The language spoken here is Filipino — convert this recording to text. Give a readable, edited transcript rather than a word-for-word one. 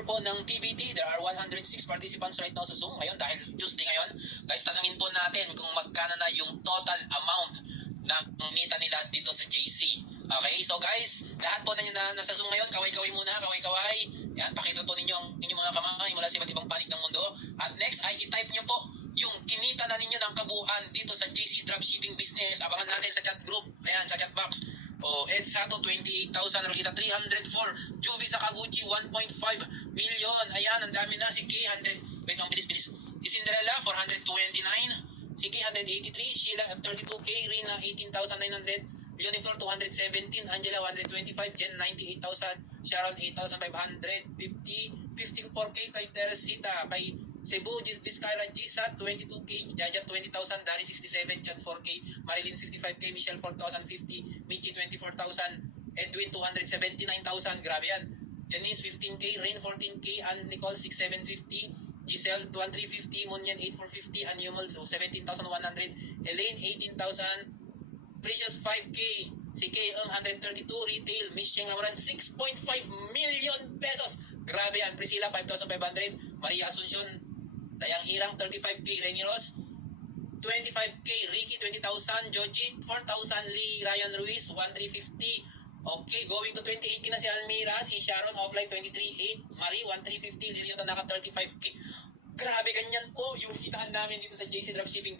po ng TBT, there are 106 participants right now sa Zoom ngayon dahil Tuesday ngayon. Guys, tanungin po natin kung magkano na yung total amount na nita nila dito sa JC. Okay, so guys, lahat po na nasa Zoom ngayon, kaway-kaway muna, kaway-kaway. Yan, pakita po ninyo ang inyong mga kamay mula sa iba't ibang panig ng mundo. At next ay i-type nyo po yung kinita na ninyo ng kabuuan dito sa JC Dropshipping Business. Abangan natin sa chat group, ayan, sa chat box. O, Ed Sato, 28,000, Rolita, 304, Juvie Sakaguchi, 1.5 million. Ayan, ang dami na. Si K, 100, wait lang, bilis. Si Cinderella, 429. Si K, 183. Sheila, 32K. Rina, 18,900. Leoniflor, 217. Angela, 125. Jen, 98,000. Sharon, 8,500. 54K kay Teresita. Kay Cebu, Vizcara, Gisat, 22K, Jaja, 20,000, Dari, 67, Chad, 4K, Marilyn, 55K, Michelle, 4,050, Michi, 24,000, Edwin, 279,000, grabe yan. Janice, 15K, Rain, 14K, Ann Nicole, 6,750, Giselle, 1,350, Munyan, 8,450, Annumal, 17,100, Elaine, 18,000, Precious, 5K, si K, 132, Retail, Miss Cheng Lamaran, 6.5 million pesos. Grabe yan. Priscilla, 5,500, Maria Asuncion, Dayang Hirang, 35K, Renny Ross, 25K, Ricky, 20,000, Joji, 4,000, Lee, Ryan Ruiz, 1,350. Okay, going to 28K na si Almira, si Sharon, offline, 23,800, Marie, 1,350, Lirio Tanaka, 35K. Grabe, ganyan po yung kitaan namin dito sa JC Dropshipping.